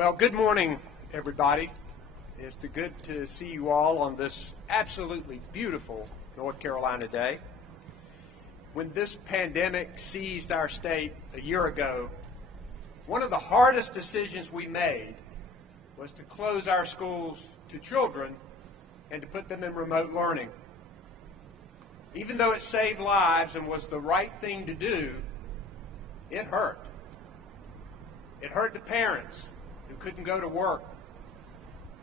Well, good morning, everybody. It's good to see you all on this absolutely beautiful North Carolina day. When this pandemic seized our state a year ago, one of the hardest decisions we made was to close our schools to children and to put them in remote learning. Even though it saved lives and was the right thing to do, it hurt. It hurt the parents who couldn't go to work.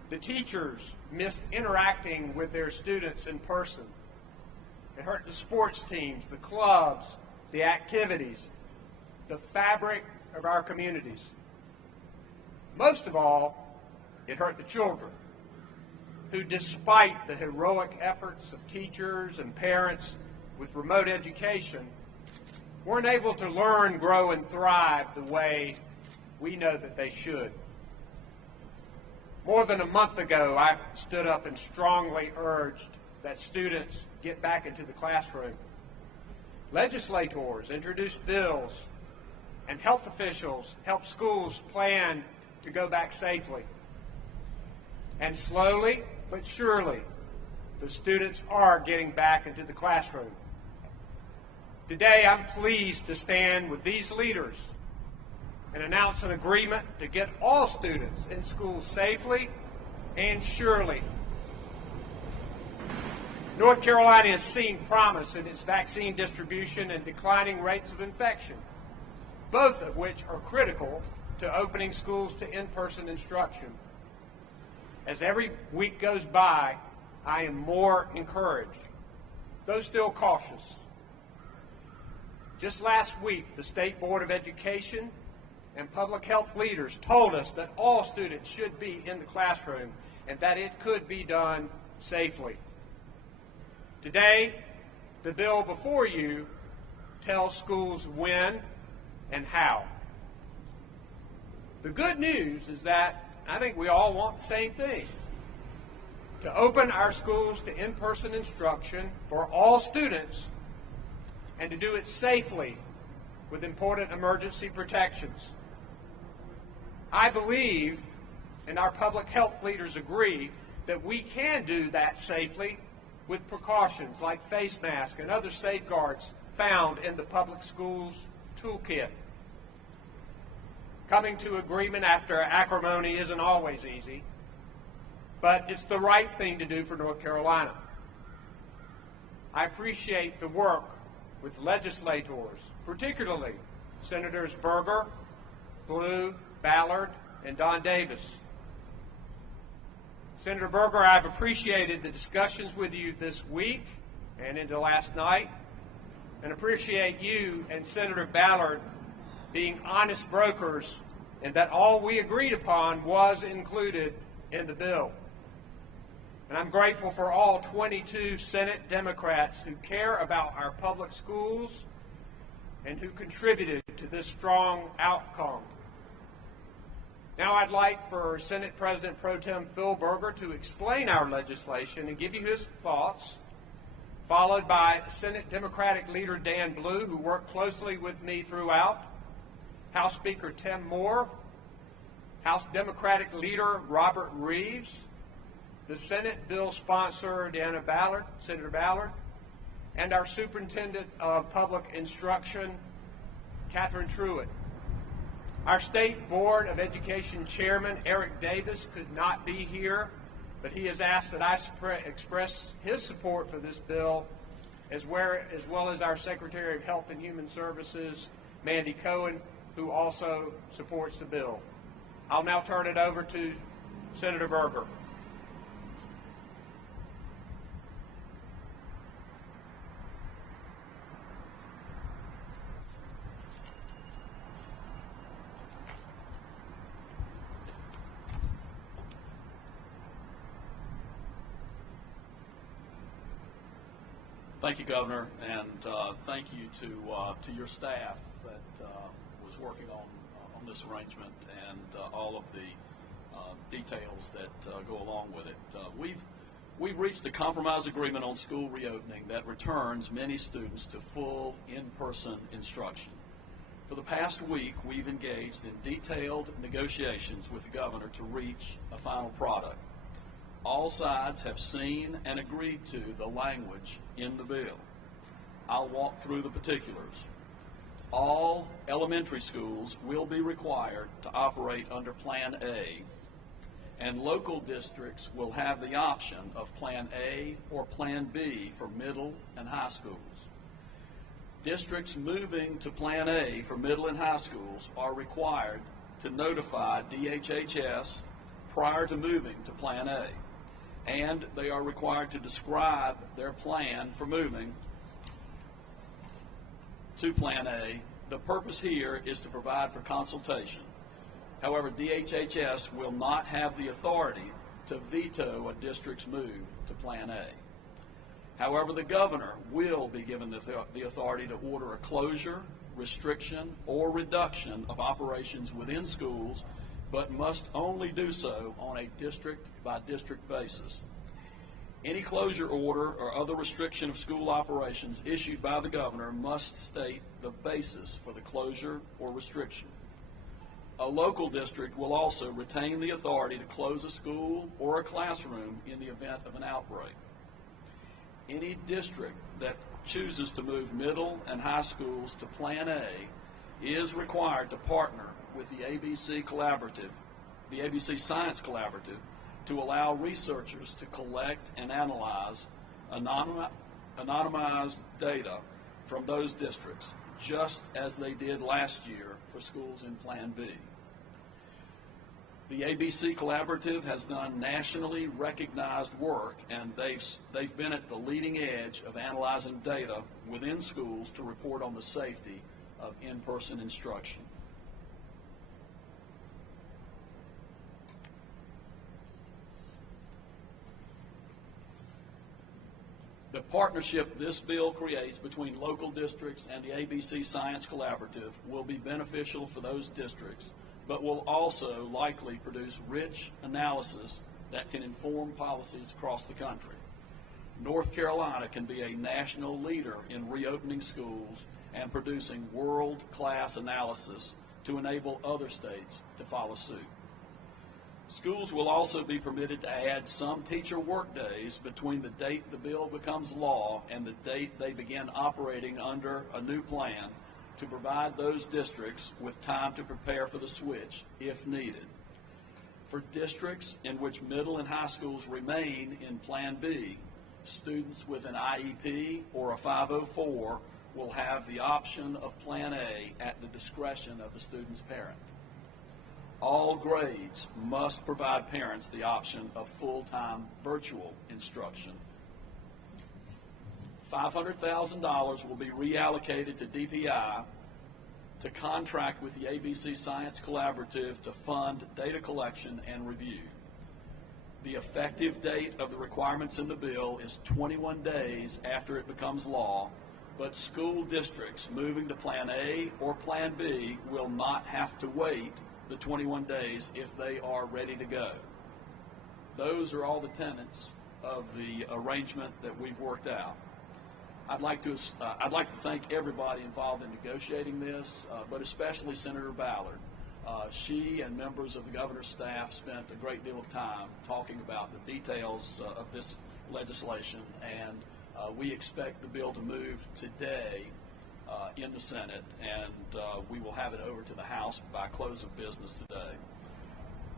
The teachers missed interacting with their students in person. It hurt the sports teams, the clubs, the activities, the fabric of our communities. Most of all, it hurt the children, who, despite the heroic efforts of teachers and parents with remote education, weren't able to learn, grow, and thrive the way we know that they should. More than a month ago, I stood up and strongly urged that students get back into the classroom. Legislators introduced bills, and health officials helped schools plan to go back safely. And slowly but surely, the students are getting back into the classroom. Today, I'm pleased to stand with these leaders and announce an agreement to get all students in school safely and surely. North Carolina has seen promise in its vaccine distribution and declining rates of infection, both of which are critical to opening schools to in-person instruction. As every week goes by, I am more encouraged, though still cautious. Just last week, the State Board of Education and public health leaders told us that all students should be in the classroom and that it could be done safely. Today, the bill before you tells schools when and how. The good news is that I think we all want the same thing: to open our schools to in-person instruction for all students and to do it safely with important emergency protections. I believe, and our public health leaders agree, that we can do that safely with precautions like face masks and other safeguards found in the public schools toolkit. Coming to agreement after acrimony isn't always easy, but it's the right thing to do for North Carolina. I appreciate the work with legislators, particularly Senators Berger, Blue, Ballard, and Don Davis. Senator Berger, I've appreciated the discussions with you this week and into last night, and appreciate you and Senator Ballard being honest brokers and that all we agreed upon was included in the bill. And I'm grateful for all 22 Senate Democrats who care about our public schools and who contributed to this strong outcome. Now I'd like for Senate President Pro Tem Phil Berger to explain our legislation and give you his thoughts, followed by Senate Democratic Leader Dan Blue, who worked closely with me throughout, House Speaker Tim Moore, House Democratic Leader Robert Reeves, the Senate bill sponsor Senator Ballard, and our Superintendent of Public Instruction, Catherine Truitt. Our State Board of Education Chairman, Eric Davis, could not be here, but he has asked that I express his support for this bill, as well as our Secretary of Health and Human Services, Mandy Cohen, who also supports the bill. I'll now turn it over to Senator Berger. Thank you, Governor, and thank you to your staff that was working on this arrangement and all of the details that go along with it. We've reached a compromise agreement on school reopening that returns many students to full in-person instruction. For the past week, we've engaged in detailed negotiations with the Governor to reach a final product. All sides have seen and agreed to the language in the bill. I'll walk through the particulars. All elementary schools will be required to operate under Plan A, and local districts will have the option of Plan A or Plan B for middle and high schools. Districts moving to Plan A for middle and high schools are required to notify DHHS prior to moving to Plan A, and they are required to describe their plan for moving to Plan A. The purpose here is to provide for consultation. However, DHHS will not have the authority to veto a district's move to Plan A. However, the Governor will be given the authority to order a closure, restriction, or reduction of operations within schools but must only do so on a district-by-district basis. Any closure order or other restriction of school operations issued by the governor must state the basis for the closure or restriction. A local district will also retain the authority to close a school or a classroom in the event of an outbreak. Any district that chooses to move middle and high schools to Plan A is required to partner with the ABC Science Collaborative to allow researchers to collect and analyze anonymized data from those districts, just as they did last year for schools in Plan B. The ABC Collaborative has done nationally recognized work, and they've been at the leading edge of analyzing data within schools to report on the safety of in-person instruction. The partnership this bill creates between local districts and the ABC Science Collaborative will be beneficial for those districts, but will also likely produce rich analysis that can inform policies across the country. North Carolina can be a national leader in reopening schools and producing world-class analysis to enable other states to follow suit. Schools will also be permitted to add some teacher work days between the date the bill becomes law and the date they begin operating under a new plan to provide those districts with time to prepare for the switch if needed. For districts in which middle and high schools remain in Plan B, students with an IEP or a 504 will have the option of Plan A at the discretion of the student's parent. All grades must provide parents the option of full-time virtual instruction. $500,000 will be reallocated to DPI to contract with the ABC Science Collaborative to fund data collection and review. The effective date of the requirements in the bill is 21 days after it becomes law, but school districts moving to Plan A or Plan B will not have to wait the 21 days if they are ready to go. Those are all the tenets of the arrangement that we've worked out. I'd like to thank everybody involved in negotiating this, but especially Senator Ballard. She and members of the governor's staff spent a great deal of time talking about the details of this legislation, and we expect the bill to move today in the Senate, and we will have it over to the House by close of business today.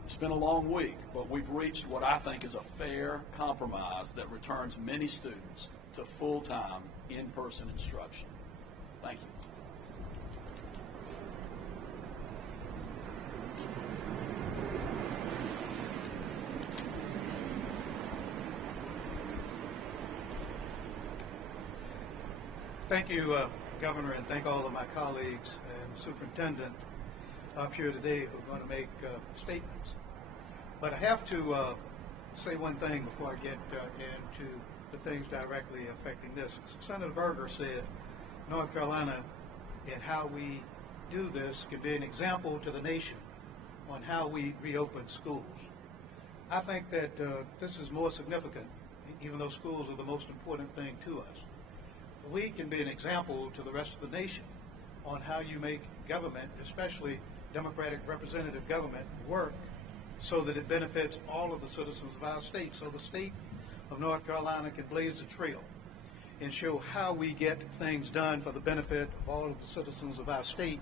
It's been a long week, but we've reached what I think is a fair compromise that returns many students to full-time in-person instruction. Thank you. Thank you, Governor, and thank all of my colleagues and Superintendent up here today who are going to make statements. But I have to say one thing before I get into the things directly affecting this. Senator Berger said North Carolina and how we do this can be an example to the nation on how we reopen schools. I think that this is more significant, even though schools are the most important thing to us. We can be an example to the rest of the nation on how you make government, especially democratic representative government, work so that it benefits all of the citizens of our state. So the state of North Carolina can blaze a trail and show how we get things done for the benefit of all of the citizens of our state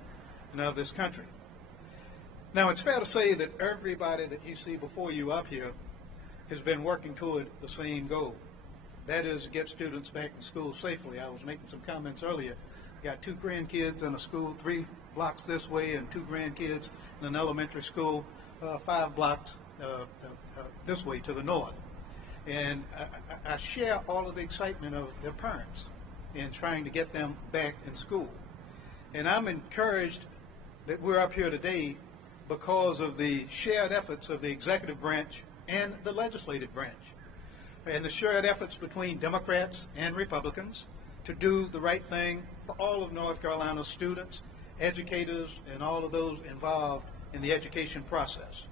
and of this country. Now, it's fair to say that everybody that you see before you up here has been working toward the same goal. That is to get students back in school safely. I was making some comments earlier. I got 2 grandkids in a school 3 blocks this way and 2 grandkids in an elementary school 5 blocks this way to the north. And I share all of the excitement of their parents in trying to get them back in school. And I'm encouraged that we're up here today because of the shared efforts of the executive branch and the legislative branch, and the shared efforts between Democrats and Republicans to do the right thing for all of North Carolina's students, educators, and all of those involved in the education process.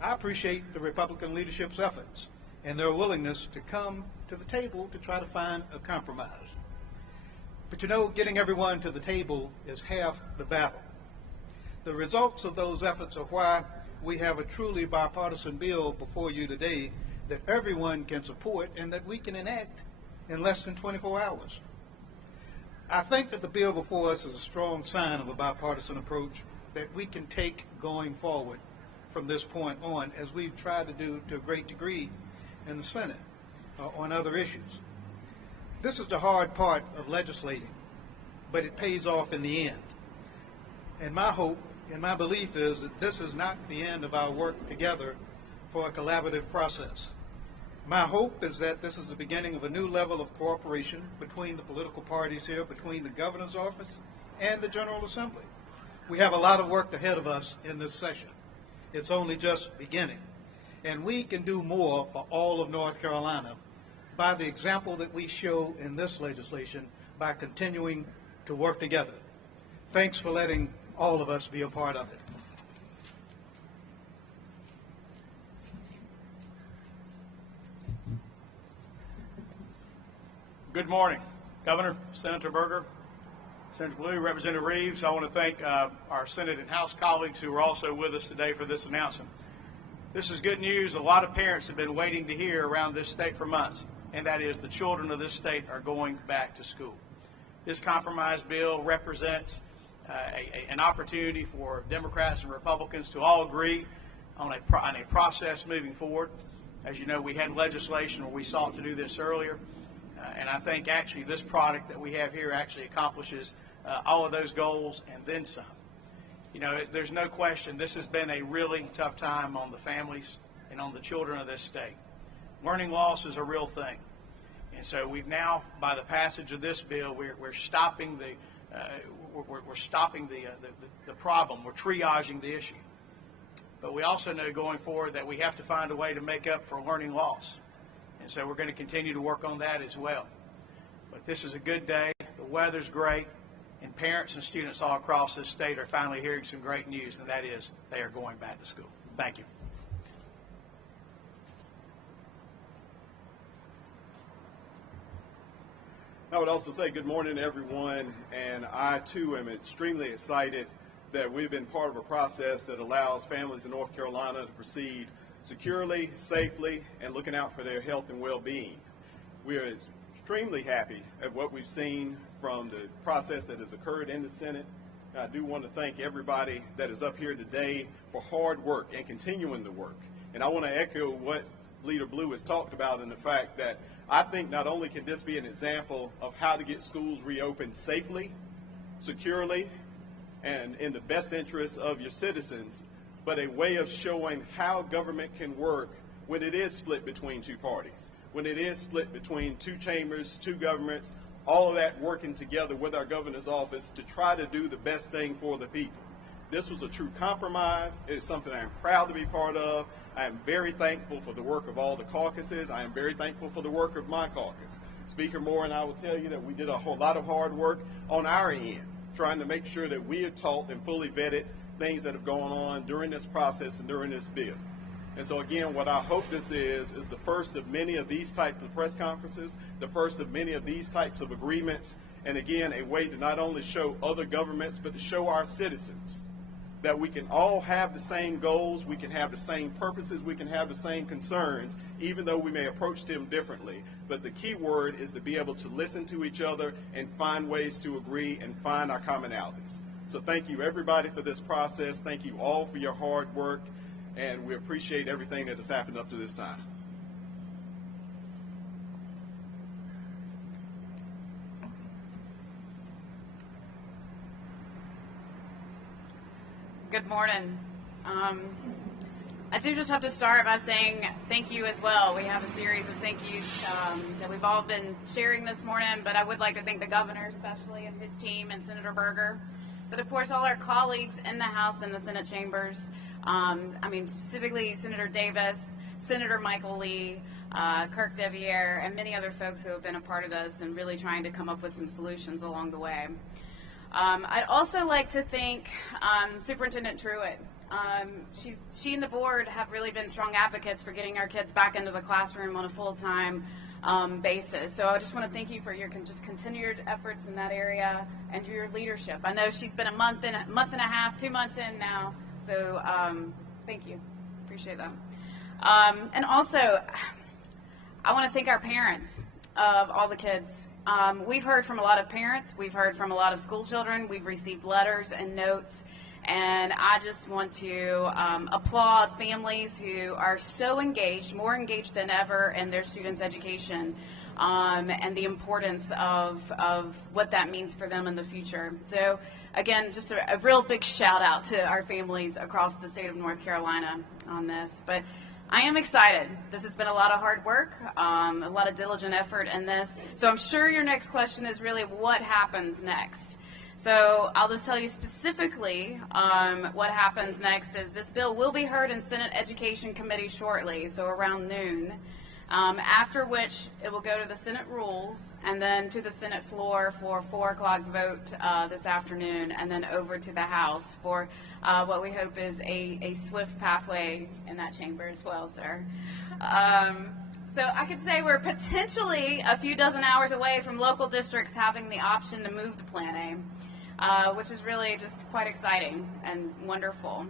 I appreciate the Republican leadership's efforts and their willingness to come to the table to try to find a compromise. But you know, getting everyone to the table is half the battle. The results of those efforts are why we have a truly bipartisan bill before you today that everyone can support and that we can enact in less than 24 hours. I think that the bill before us is a strong sign of a bipartisan approach that we can take going forward from this point on, as we've tried to do to a great degree in the Senate on other issues. This is the hard part of legislating, but it pays off in the end. And my hope and my belief is that this is not the end of our work together for a collaborative process. My hope is that this is the beginning of a new level of cooperation between the political parties here, between the governor's office and the General Assembly. We have a lot of work ahead of us in this session. It's only just beginning. And we can do more for all of North Carolina by the example that we show in this legislation by continuing to work together. Thanks for letting all of us be a part of it. Good morning, Governor, Senator Berger, Senator Blue, Representative Reeves. I want to thank our Senate and House colleagues who are also with us today for this announcement. This is good news. A lot of parents have been waiting to hear around this state for months, and that is the children of this state are going back to school. This compromise bill represents an opportunity for Democrats and Republicans to all agree on a process moving forward. As you know, we had legislation where we sought to do this earlier. And I think actually this product that we have here actually accomplishes all of those goals and then some. You know, there's no question this has been a really tough time on the families and on the children of this state. Learning loss is a real thing. And so we've now, by the passage of this bill, we're stopping the problem. We're triaging the issue. But we also know going forward that we have to find a way to make up for learning loss. And so we're going to continue to work on that as well. But this is a good day. The weather's great. And parents and students all across this state are finally hearing some great news, and that is they are going back to school. Thank you. I would also say good morning, everyone. And I, too, am extremely excited that we've been part of a process that allows families in North Carolina to proceed securely, safely, and looking out for their health and well-being. We are extremely happy at what we've seen from the process that has occurred in the Senate. I do want to thank everybody that is up here today for hard work and continuing the work. And I want to echo what Leader Blue has talked about in the fact that I think not only can this be an example of how to get schools reopened safely, securely, and in the best interests of your citizens, but a way of showing how government can work when it is split between two parties, when it is split between two chambers, two governments, all of that working together with our governor's office to try to do the best thing for the people. This was a true compromise. It is something I am proud to be part of. I am very thankful for the work of all the caucuses. I am very thankful for the work of my caucus. Speaker Moore and I will tell you that we did a whole lot of hard work on our end, trying to make sure that we have taught and fully vetted things that have gone on during this process and during this bill. And so again, what I hope this is the first of many of these types of press conferences, the first of many of these types of agreements, and again, a way to not only show other governments, but to show our citizens that we can all have the same goals, we can have the same purposes, we can have the same concerns, even though we may approach them differently. But the key word is to be able to listen to each other and find ways to agree and find our commonalities. So thank you, everybody, for this process. Thank you all for your hard work, and we appreciate everything that has happened up to this time. Good morning. I do just have to start by saying thank you as well. We have a series of thank yous that we've all been sharing this morning, but I would like to thank the governor especially and his team and Senator Berger, but of course all our colleagues in the House and the Senate chambers. Specifically Senator Davis, Senator Michael Lee, Kirk Deviere, and many other folks who have been a part of this and really trying to come up with some solutions along the way. I'd also like to thank Superintendent Truitt. She and the board have really been strong advocates for getting our kids back into the classroom on a full-time basis. So I just want to thank you for your just continued efforts in that area and your leadership. I know she's been a month and a half, 2 months in now. So thank you. Appreciate that. And also, I want to thank our parents of all the kids. We've heard from a lot of parents. We've heard from a lot of school children. We've received letters and notes. And I just want to applaud families who are so engaged, more engaged than ever in their students' education, and the importance of what that means for them in the future. So again, just a real big shout out to our families across the state of North Carolina on this. But I am excited. This has been a lot of hard work, a lot of diligent effort in this. So I'm sure your next question is really what happens next. So I'll just tell you specifically what happens next is this bill will be heard in Senate Education Committee shortly, so around noon, after which it will go to the Senate rules and then to the Senate floor for a 4 o'clock vote this afternoon, and then over to the House for what we hope is a swift pathway in that chamber as well, sir. So I could say we're potentially a few dozen hours away from local districts having the option to move to Plan A, which is really just quite exciting and wonderful.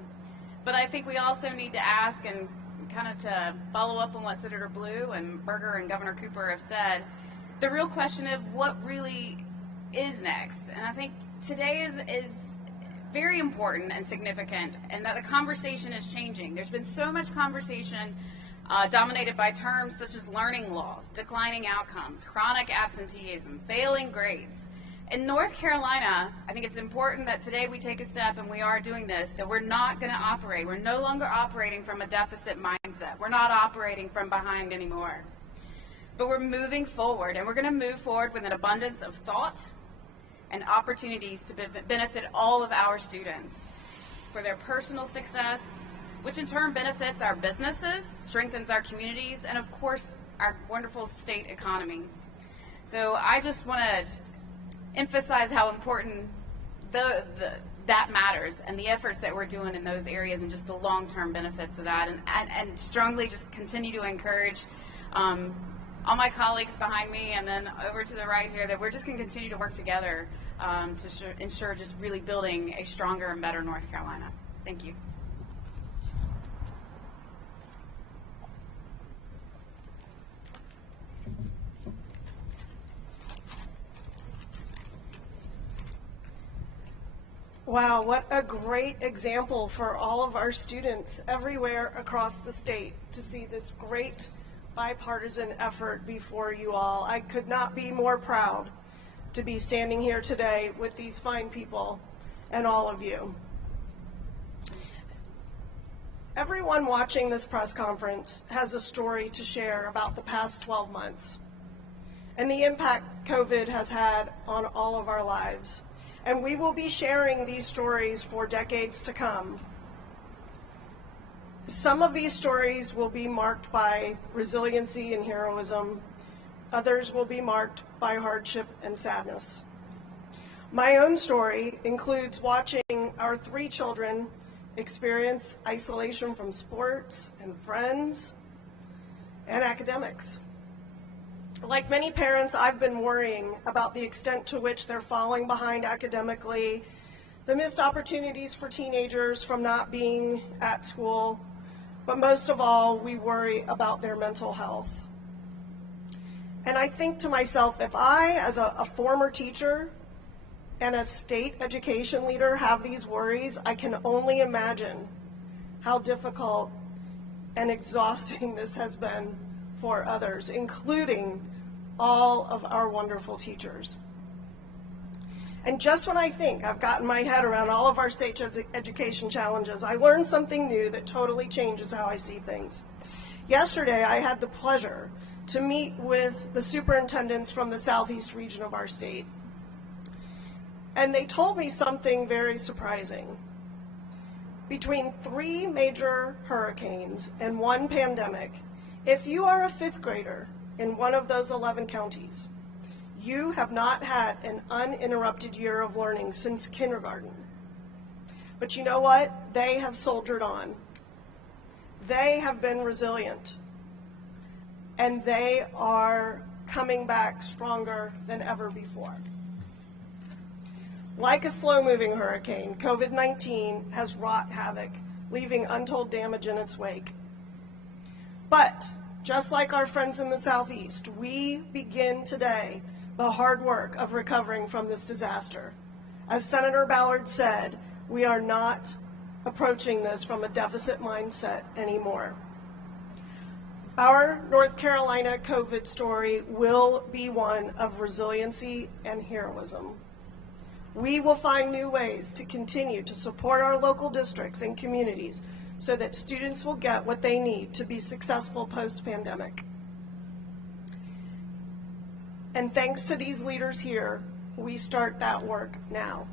But I think we also need to ask, and kind of to follow up on what Senator Blue and Berger and Governor Cooper have said, the real question of what really is next. And I think today is very important and significant, and that the conversation is changing. There's been so much conversation dominated by terms such as learning loss, declining outcomes, chronic absenteeism, failing grades. In North Carolina, I think it's important that today we take a step, and we are doing this, that we're not going to operate. We're no longer operating from a deficit mindset. We're not operating from behind anymore. But we're moving forward, and we're going to move forward with an abundance of thought and opportunities to benefit all of our students for their personal success, which in turn benefits our businesses, strengthens our communities, and of course, our wonderful state economy. So I just want to emphasize how important that matters, and the efforts that we're doing in those areas, and just the long-term benefits of that, and strongly just continue to encourage all my colleagues behind me and then over to the right here that we're just going to continue to work together to ensure just really building a stronger and better North Carolina. Thank you. Wow, what a great example for all of our students everywhere across the state to see this great bipartisan effort before you all. I could not be more proud to be standing here today with these fine people and all of you. Everyone watching this press conference has a story to share about the past 12 months and the impact COVID has had on all of our lives. And we will be sharing these stories for decades to come. Some of these stories will be marked by resiliency and heroism. Others will be marked by hardship and sadness. My own story includes watching our 3 children experience isolation from sports and friends and academics. Like many parents, I've been worrying about the extent to which they're falling behind academically, the missed opportunities for teenagers from not being at school, but most of all, we worry about their mental health. And I think to myself, if I, as a former teacher and a state education leader, have these worries, I can only imagine how difficult and exhausting this has been for others, including all of our wonderful teachers. And just when I think I've gotten my head around all of our state education challenges, I learned something new that totally changes how I see things. Yesterday, I had the pleasure to meet with the superintendents from the southeast region of our state. And they told me something very surprising. Between 3 major hurricanes and 1 pandemic, if you are a 5th grader in one of those 11 counties, you have not had an uninterrupted year of learning since kindergarten. But you know what? They have soldiered on. They have been resilient. And they are coming back stronger than ever before. Like a slow-moving hurricane, COVID-19 has wrought havoc, leaving untold damage in its wake. But, just like our friends in the Southeast, we begin today the hard work of recovering from this disaster. As Senator Ballard said, we are not approaching this from a deficit mindset anymore. Our North Carolina COVID story will be one of resiliency and heroism. We will find new ways to continue to support our local districts and communities so that students will get what they need to be successful post-pandemic. And thanks to these leaders here, we start that work now.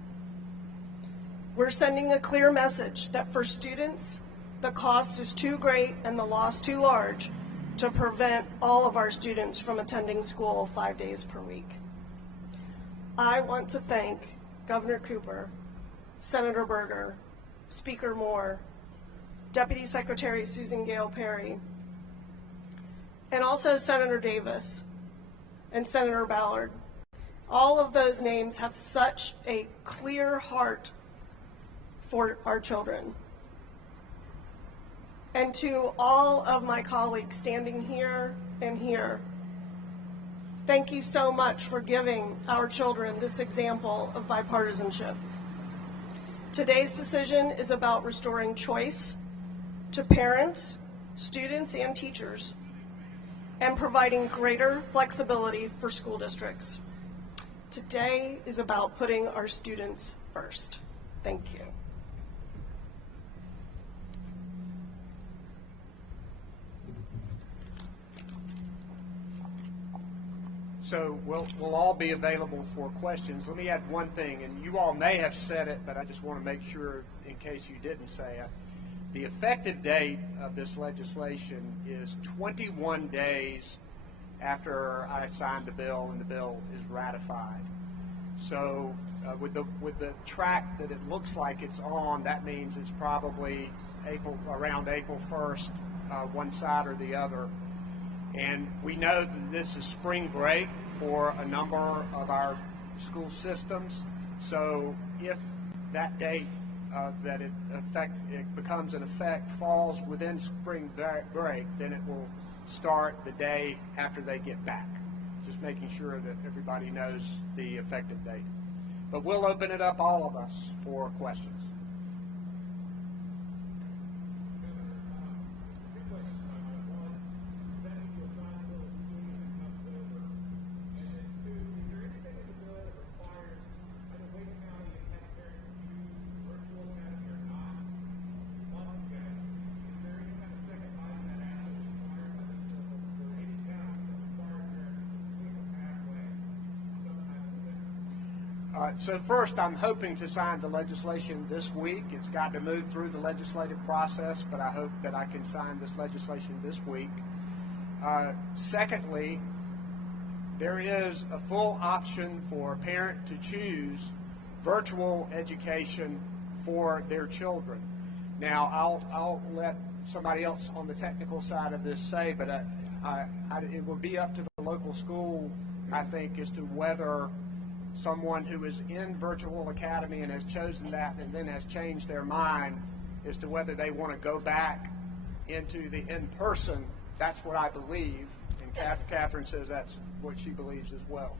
We're sending a clear message that for students, the cost is too great and the loss too large to prevent all of our students from attending school 5 days per week. I want to thank Governor Cooper, Senator Berger, Speaker Moore, Deputy Secretary Susan Gale Perry, and also Senator Davis and Senator Ballard. All of those names have such a clear heart for our children. And to all of my colleagues standing here and here, thank you so much for giving our children this example of bipartisanship. Today's decision is about restoring choice to parents, students, and teachers, and providing greater flexibility for school districts. Today is about putting our students first. Thank you. So we'll all be available for questions. Let me add one thing, and you all may have said it, but I just want to make sure in case you didn't say it. The effective date of this legislation is 21 days after I signed the bill and the bill is ratified. So with the track that it looks like it's on, that means it's probably around April 1st, one side or the other. And we know that this is spring break for a number of our school systems. So if that date that it becomes in effect falls within spring break, then it will start the day after they get back. Just making sure that everybody knows the effective date. But we'll open it up, all of us, for questions. So first, I'm hoping to sign the legislation this week. It's got to move through the legislative process, but I hope that I can sign this legislation this week. Secondly, there is a full option for a parent to choose virtual education for their children. Now, I'll let somebody else on the technical side of this say, but it will be up to the local school, I think, as to whether someone who is in virtual academy and has chosen that and then has changed their mind as to whether they want to go back into the in-person. That's what I believe, and Catherine says that's what she believes as well.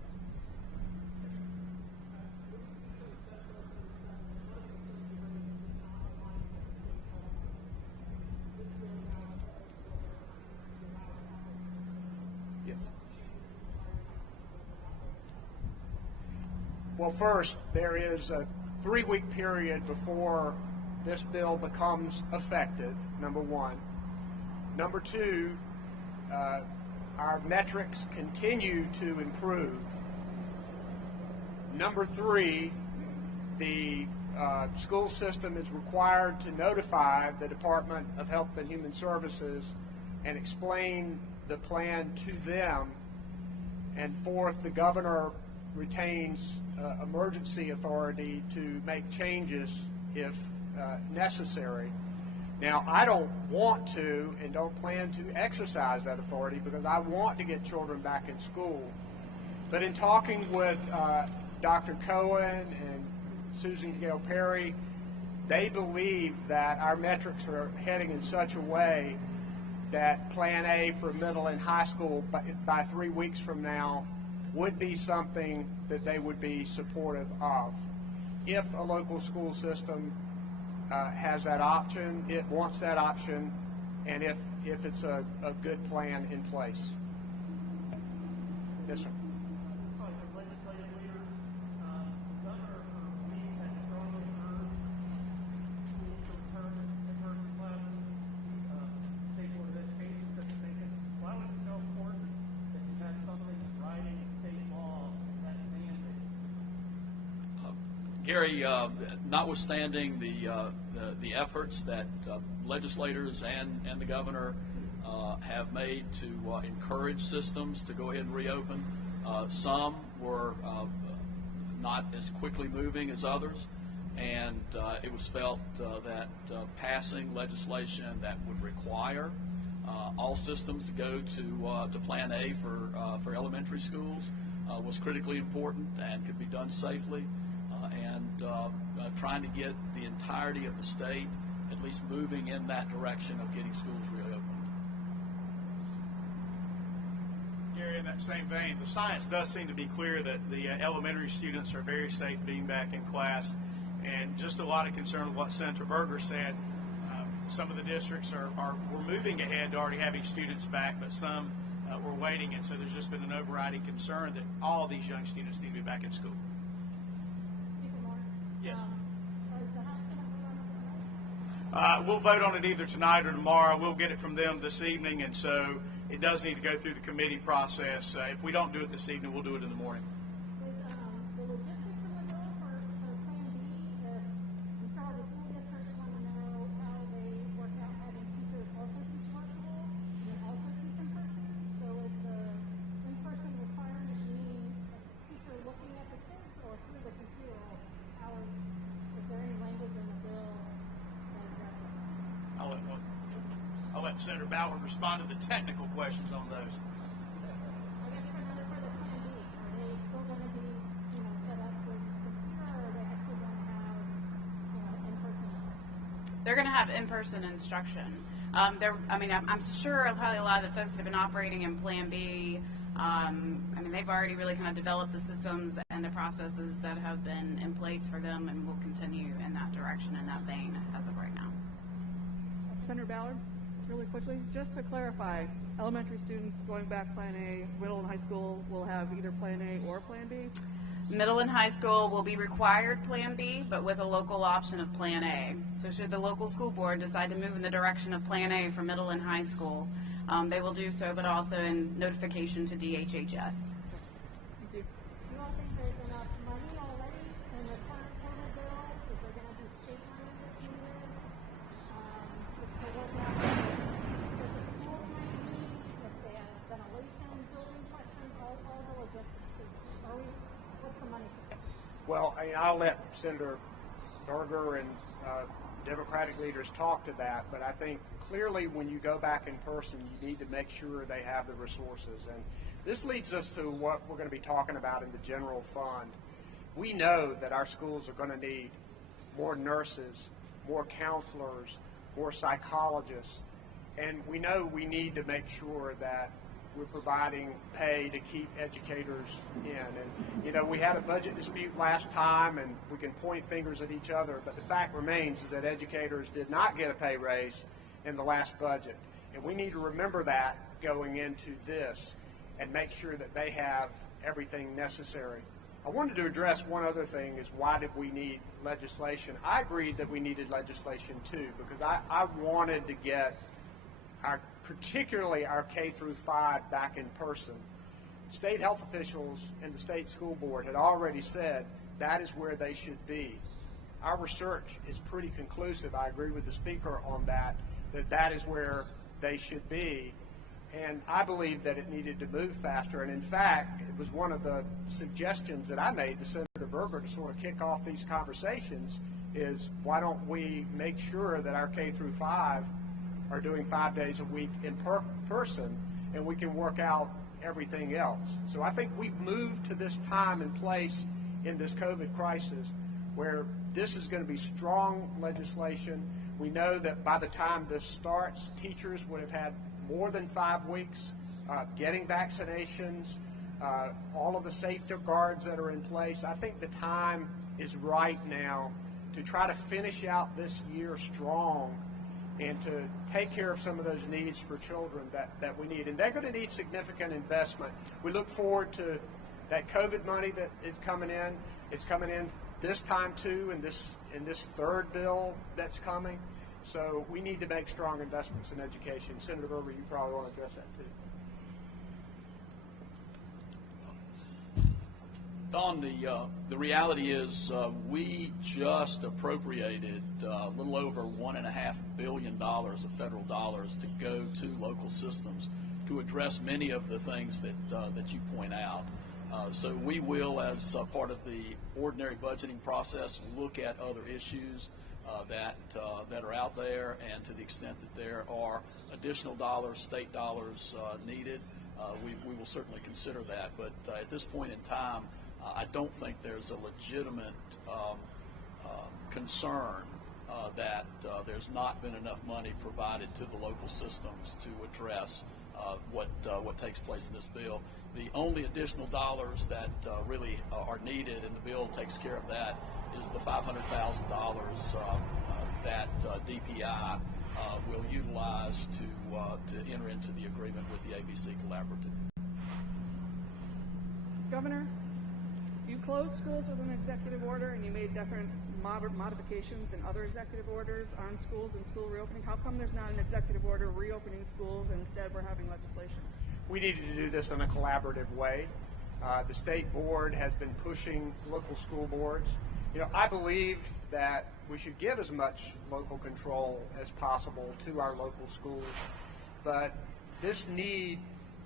Well, first, there is a 3-week period before this bill becomes effective, number one. Number two, our metrics continue to improve. Number three, the school system is required to notify the Department of Health and Human Services and explain the plan to them. And fourth, the governor retains emergency authority to make changes if necessary. Now, I don't want to and don't plan to exercise that authority because I want to get children back in school. But in talking with Dr. Cohen and Susan Gale Perry, they believe that our metrics are heading in such a way that Plan A for middle and high school by 3 weeks from now would be something that they would be supportive of. If a local school system has that option, it wants that option, and if it's a good plan in place. Yes, sir. Gary, notwithstanding the efforts that legislators and the governor have made to encourage systems to go ahead and reopen, some were not as quickly moving as others, and it was felt that passing legislation that would require all systems to go to Plan A for elementary schools was critically important and could be done safely. Trying to get the entirety of the state at least moving in that direction of getting schools reopened. Gary, in that same vein, the science does seem to be clear that the elementary students are very safe being back in class, and just a lot of concern with what Senator Berger said. Some of the districts were moving ahead to already having students back, but some were waiting, and so there's just been an overriding concern that all these young students need to be back in school. Yes. We'll vote on it either tonight or tomorrow. We'll get it from them this evening, and so it does need to go through the committee process. If we don't do it this evening, we'll do it in the morning. Is the logistics in the bill for Plan B? I'm sure the school districts want to know how they work out having teachers also teach virtual and also teach in person. So is the in-person requirement mean a teacher looking at the kids or through the computer? Is there any language in the bill that addresses that? I'll let Senator Ballard respond to the technical questions on those. I guess for the Plan B, are they still going to be, set up with computer, or are they actually going to have, in-person instruction? They're going to have in-person instruction. I'm sure probably a lot of the folks that have been operating in Plan B, they've already really kind of developed the systems and the processes that have been in place for them, and will continue in that direction, in that vein, as of right now. Senator Ballard, really quickly, just to clarify, elementary students going back Plan A, middle and high school will have either Plan A or Plan B? Middle and high school will be required Plan B, but with a local option of Plan A. So should the local school board decide to move in the direction of Plan A for middle and high school, they will do so, but also in notification to DHHS. Do you all think there's enough money already in the current COVID bill? Is there going to be state money that's needed to work out? Does the school money need, if they have ventilation, building questions, all the logistics? What's the money? Well, I'll let Senator Berger and Democratic leaders talk to that, but I think clearly when you go back in person, you need to make sure they have the resources. And this leads us to what we're going to be talking about in the general fund. We know that our schools are going to need more nurses, more counselors, more psychologists, and we know we need to make sure that we're providing pay to keep educators in. And, we had a budget dispute last time, and we can point fingers at each other, but the fact remains is that educators did not get a pay raise in the last budget. And we need to remember that going into this and make sure that they have everything necessary. I wanted to address one other thing, is why did we need legislation? I agreed that we needed legislation too, because I wanted to get particularly our K through 5 back in person. State health officials and the state school board had already said that is where they should be. Our research is pretty conclusive. I agree with the speaker on that that is where they should be. And I believe that it needed to move faster. And in fact, it was one of the suggestions that I made to Senator Berger to sort of kick off these conversations, is why don't we make sure that our K through 5 are doing 5 days a week in person, and we can work out everything else. So I think we've moved to this time and place in this COVID crisis where this is going to be strong legislation. We know that by the time this starts, teachers would have had more than 5 weeks getting vaccinations, all of the safeguards that are in place. I think the time is right now to try to finish out this year strong and to take care of some of those needs for children that we need. And they're going to need significant investment. We look forward to that COVID money that is coming in. It's coming in this time too, in this third bill that's coming. So we need to make strong investments in education. Senator Berger, you probably want to address that too. Don, the reality is we just appropriated a little over $1.5 billion of federal dollars to go to local systems to address many of the things that you point out. So we will, as part of the ordinary budgeting process, look at other issues that are out there, and to the extent that there are additional dollars, state dollars needed, we will certainly consider that. But at this point in time, I don't think there's a legitimate concern that there's not been enough money provided to the local systems to address what takes place in this bill. The only additional dollars that really are needed, and the bill takes care of that, is the $500,000 that DPI will utilize to enter into the agreement with the ABC Collaborative. Governor, you closed schools with an executive order, and you made different modifications and other executive orders on schools and school reopening. How come there's not an executive order reopening schools, and instead we're having legislation? We needed to do this in a collaborative way. The state board has been pushing local school boards. You know, I believe that we should give as much local control as possible to our local schools, but this need,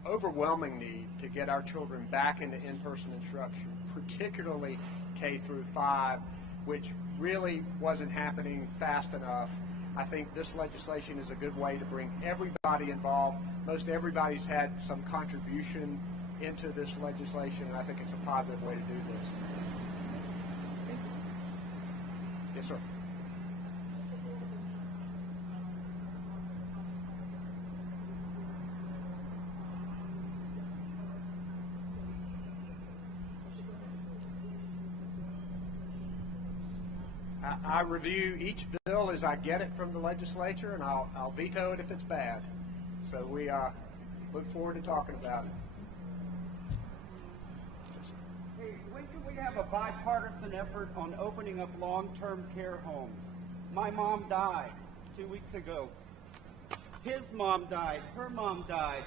overwhelming need, to get our children back into in-person instruction, particularly K through 5, which really wasn't happening fast enough. I think this legislation is a good way to bring everybody involved. Most everybody's had some contribution into this legislation, and I think it's a positive way to do this. Yes, sir. I review each bill as I get it from the legislature, and I'll veto it if it's bad. So we look forward to talking about it. Hey, when can we have a bipartisan effort on opening up long-term care homes? My mom died 2 weeks ago. His mom died. Her mom died.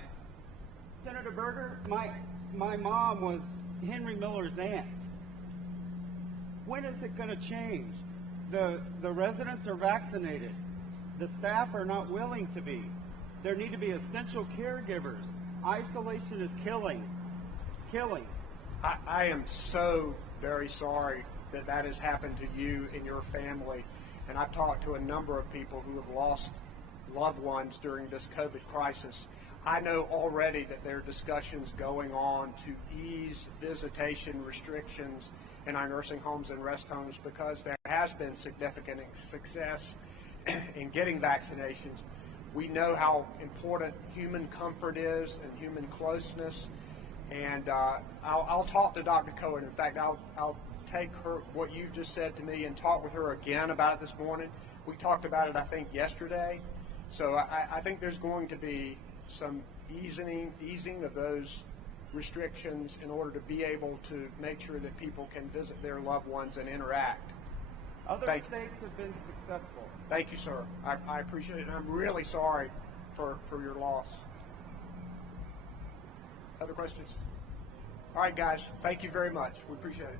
Senator Berger, my mom was Henry Miller's aunt. When is it going to change? The residents are vaccinated. The staff are not willing to be. There need to be essential caregivers. Isolation is killing. I am so very sorry that that has happened to you and your family. And I've talked to a number of people who have lost loved ones during this COVID crisis. I know already that there are discussions going on to ease visitation restrictions in our nursing homes and rest homes because there has been significant success in getting vaccinations. We know how important human comfort is and human closeness. And I'll talk to Dr. Cohen. In fact, I'll take her, what you just said to me, and talk with her again about it this morning. We talked about it, I think, yesterday. So I think there's going to be some easing of those restrictions in order to be able to make sure that people can visit their loved ones and interact. Other states have been successful. Thank you, sir. I appreciate it, and I'm really sorry for your loss. Other questions? All right, guys. Thank you very much. We appreciate it.